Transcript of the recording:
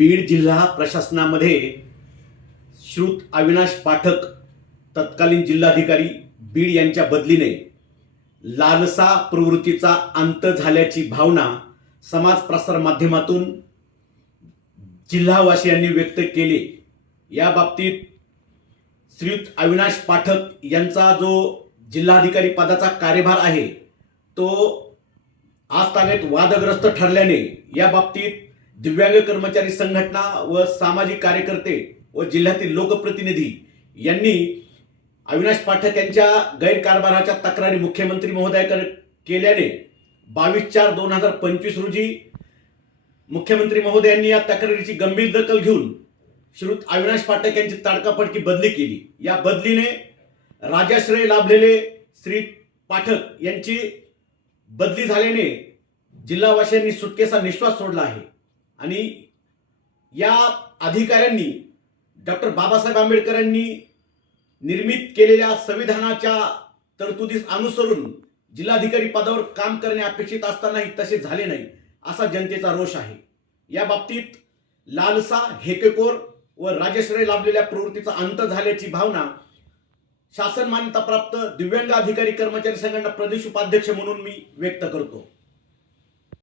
बीड जिल्हा प्रशासनामध्ये श्रुत अविनाश पाठक तत्कालीन जिल्हाधिकारी बीड यांच्या बदलीने लालसा प्रवृत्तीचा अंत झाल्याची भावना समाज प्रसार माध्यमातून जिल्हावासियांनी व्यक्त केली. या बाबतीत श्रीयुत अविनाश पाठक यांचा जो जिल्हाधिकारी पदाचा कार्यभार आहे तो आज तागेत वादग्रस्त ठरल्याने या बाबतीत दिव्यांग कर्मचारी संघटना व सामाजिक कार्यकर्ते व जिल्ह्यातील लोकप्रतिनिधी यांनी अविनाश पाठक यांच्या गैरकारभाराच्या तक्रारी मुख्यमंत्री महोदयाकडे केल्याने बावीस चार दोन हजार पंचवीस रोजी मुख्यमंत्री महोदयांनी या तक्रारीची गंभीर दखल घेऊन श्रुत अविनाश पाठक यांची तडकाफडकी बदली केली. या बदलीने राजाश्रय लाभलेले श्री पाठक यांची बदली झाल्याने जिल्हावासियांनी सुटकेचा निश्वास सोडला आहे. आणि या अधिकाऱ्यांनी डॉक्टर बाबासाहेब आंबेडकरांनी निर्मित केलेल्या संविधानाच्या तरतुदीस अनुसरून जिल्हाधिकारी पदावर काम करणे अपेक्षित असतानाही तसे झाले नाही असा जनतेचा रोष आहे. या बाबतीत लालसा हेकेकोर व राजश्रय लाभलेल्या प्रवृत्तीचा अंत झाल्याची भावना शासन मान्यताप्राप्त दिव्यांग अधिकारी कर्मचारी संघटना प्रदेश उपाध्यक्ष म्हणून मी व्यक्त करतो.